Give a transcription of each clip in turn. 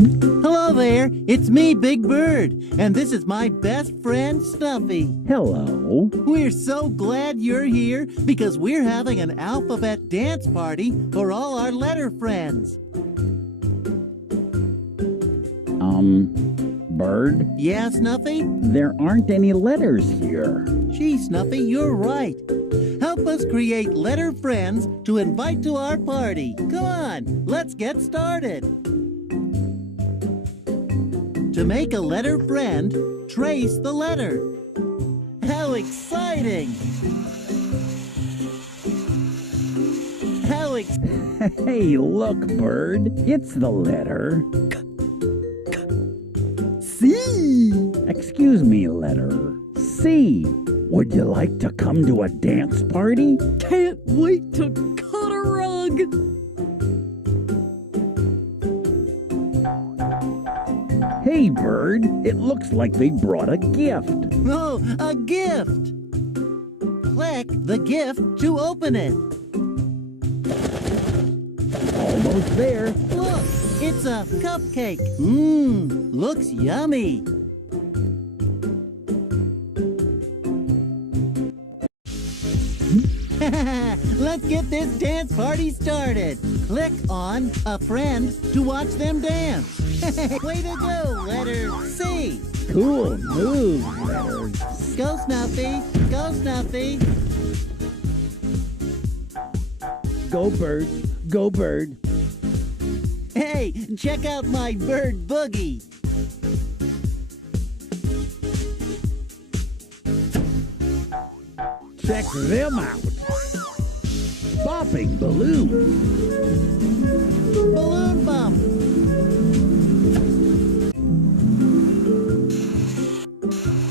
Hello there, it's me, Big Bird, and this is my best friend, Snuffy. Hello. We're so glad you're here because we're having an alphabet dance party for all our letter friends. Bird? Yeah, Snuffy? There aren't any letters here. Gee, Snuffy, you're right. Help us create letter friends to invite to our party. Come on, let's get started. To make a letter friend, trace the letter. How exciting! Hey, look, Bird. It's the letter C. Excuse me, letter C. Would you like to come to a dance party? Can't wait to cut a rug. Hey, Bird. It looks like they brought a gift. Oh, a gift. Click the gift to open it. Almost there. Look, it's a cupcake. Looks yummy. Let's get this dance party started. Click on a friend to watch them dance. Way to go, letter C. Cool move, letter. Go, Snuffy. Go, Snuffy. Go, Bird. Go, Bird. Hey, check out my bird boogie. Check them out. Bopping balloons. Balloon bump.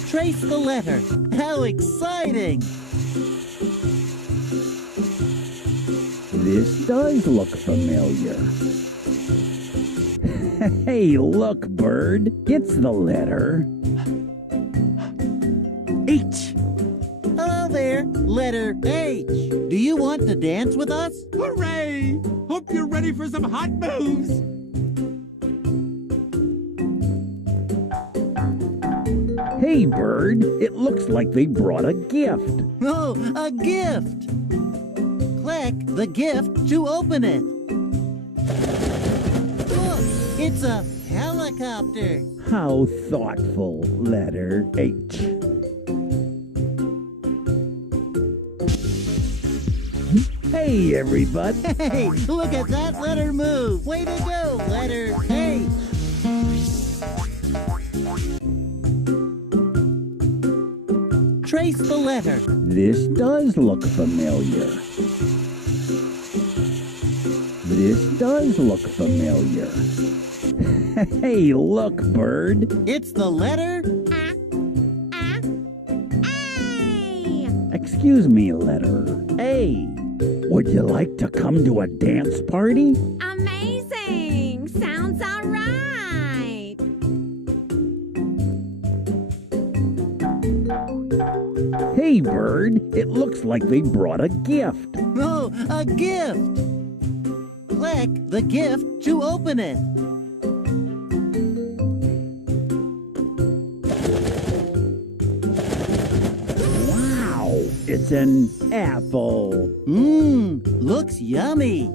Trace the letter. How exciting! This does look familiar. Hey, look, Bird. It's the letter H. Hello there, letter H. Do you want to dance with us? Hooray! Hope you're ready for some hot moves! Hey, Bird. It looks like they brought a gift. Oh, a gift! Click the gift to open it. Look, it's a helicopter. How thoughtful, letter H. Hey, everybody. Hey, look at that letter move. Way to go, letter H. Trace the letter. This does look familiar. This does look familiar. Hey, look, Bird. It's the letter A. Excuse me, letter A. Would you like to come to a dance party? Amazing! Sounds all right. Hey, Bird. It looks like they brought a gift. Oh, a gift! Click the gift to open it. Wow, it's an apple. Looks yummy.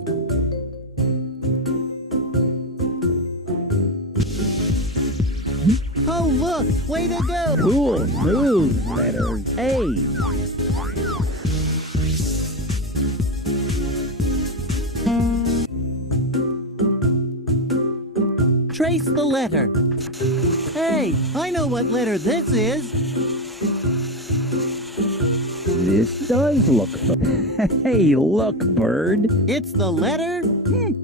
Oh, look, way to go! Cool move, letter A. Trace the letter. Hey, I know what letter this is. This does look Hey, look, Bird. It's the letter M.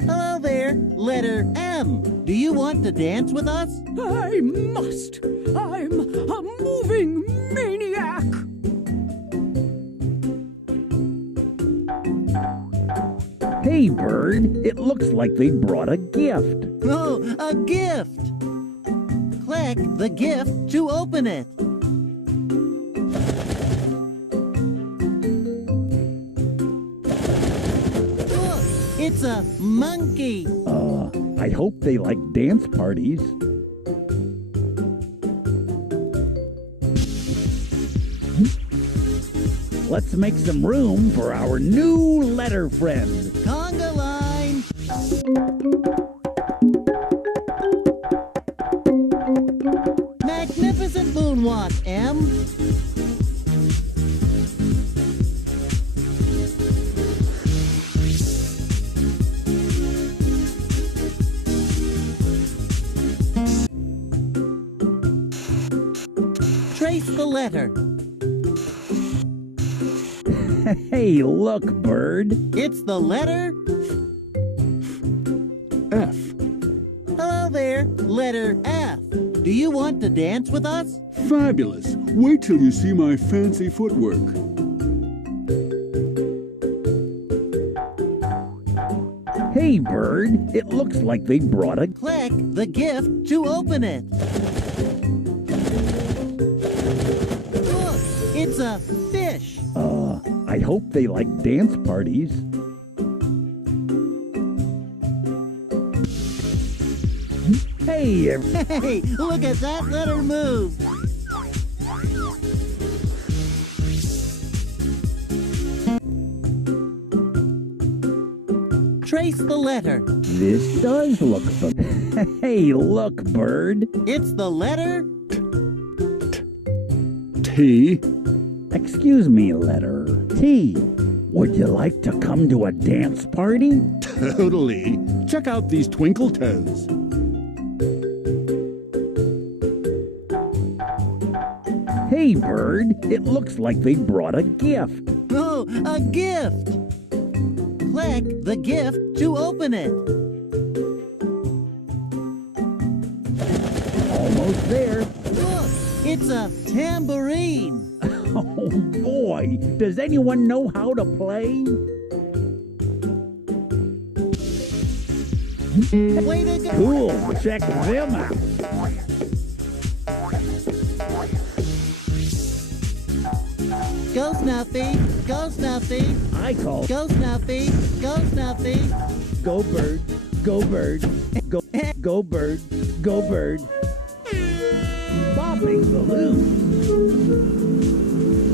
Hello there, letter M. Do you want to dance with us? I must. I'm a moving maniac. Hey, Bird. It looks like they brought a gift. Oh, a gift! Click the gift to open it. Look, it's a monkey. I hope they like dance parties. Let's make some room for our new letter friend. Conga line. Magnificent moonwalk, M. Trace the letter. Hey, look, Bird. It's the letter F. Hello there, letter F. Do you want to dance with us? Fabulous. Wait till you see my fancy footwork. Hey, Bird. It looks like they brought a... Click the gift to open it. Look, it's a fish. I hope they like dance parties. Hey, Hey, look at that letter move. Trace the letter. this does look familiar. Hey, look, Bird. It's the letter T. Excuse me, letter T. Would you like to come to a dance party? Totally. Check out these twinkle toes. Hey, Bird. It looks like they brought a gift. Oh, a gift. Click the gift to open it. Almost there. Look, it's a tambourine. Oh, boy. Does anyone know how to play? Way to go. Cool. Check them out. Go Snuffy. Go Snuffy. I call Go Snuffy. Go Snuffy. Go Bird. Go Bird. Go, go Bird. Go Bird. Bobbing balloons.